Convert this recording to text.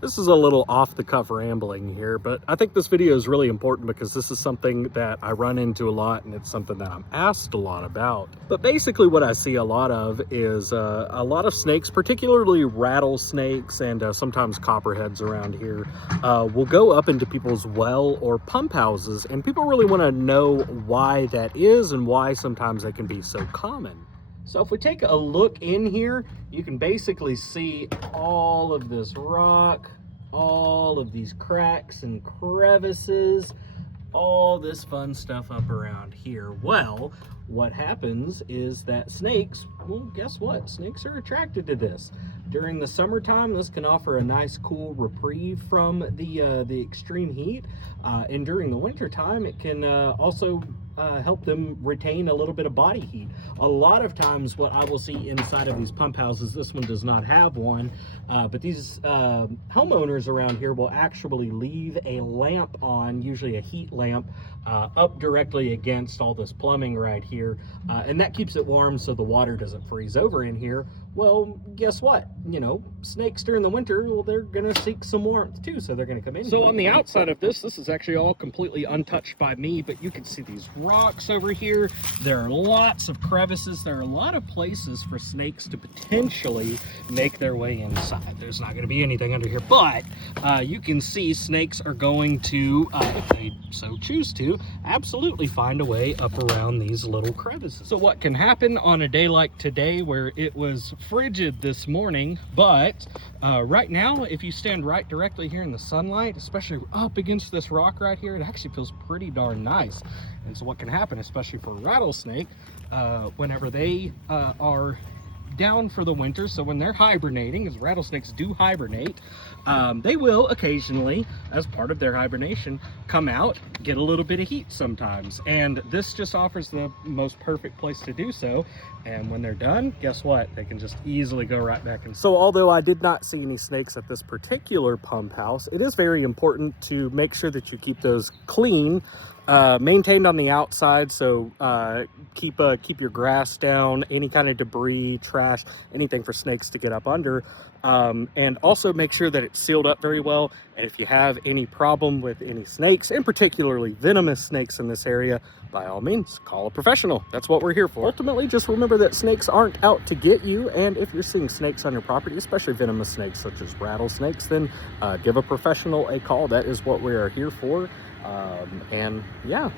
This is a little off-the-cuff rambling here, but I think this video is really important because this is something that I run into a lot, and it's something that I'm asked a lot about. But basically what I see a lot of is a lot of snakes, particularly rattlesnakes and sometimes copperheads around here, will go up into people's well or pump houses, and people really want to know why that is and why sometimes they can be so common. So if we take a look in here, you can basically see all of this rock, all of these cracks and crevices, all this fun stuff up around here. Well, what happens is that snakes, well, guess what? Snakes are attracted to this. During the summertime, this can offer a nice cool reprieve from the extreme heat. And during the wintertime, it can also help them retain a little bit of body heat. A lot of times what I will see inside of these pump houses, this one does not have one, but these homeowners around here will actually leave a lamp on, usually a heat lamp, up directly against all this plumbing right here, and that keeps it warm so the water doesn't freeze over in here. Well, guess what? You know, snakes during the winter, well, they're gonna seek some warmth too, so they're gonna come in. So on the outside of this is actually all completely untouched by me, but you can see these rocks over here. There are lots of crevices. There are a lot of places for snakes to potentially make their way inside. There's not gonna be anything under here, but you can see snakes are going to, if they so choose to, absolutely find a way up around these little crevices. So what can happen on a day like today where it was frigid this morning, but right now, if you stand right directly here in the sunlight, especially up against this rock right here, it actually feels pretty darn nice. And so what can happen, especially for a rattlesnake, whenever they are down for the winter, so when they're hibernating, as rattlesnakes do hibernate, they will occasionally, as part of their hibernation, come out, get a little bit of heat sometimes, and this just offers the most perfect place to do so. And when they're done, guess what? They can just easily go right back in. So although I did not see any snakes at this particular pump house, it is very important to make sure that you keep those clean, maintained on the outside. So keep your grass down, any kind of debris, trash, anything for snakes to get up under, and also make sure that it's sealed up very well. And if you have any problem with any snakes, and particularly venomous snakes in this area, by all means, call a professional. That's what we're here for. Ultimately, just remember that snakes aren't out to get you, and if you're seeing snakes on your property, especially venomous snakes such as rattlesnakes, then give a professional a call. That is what we are here for. And yeah,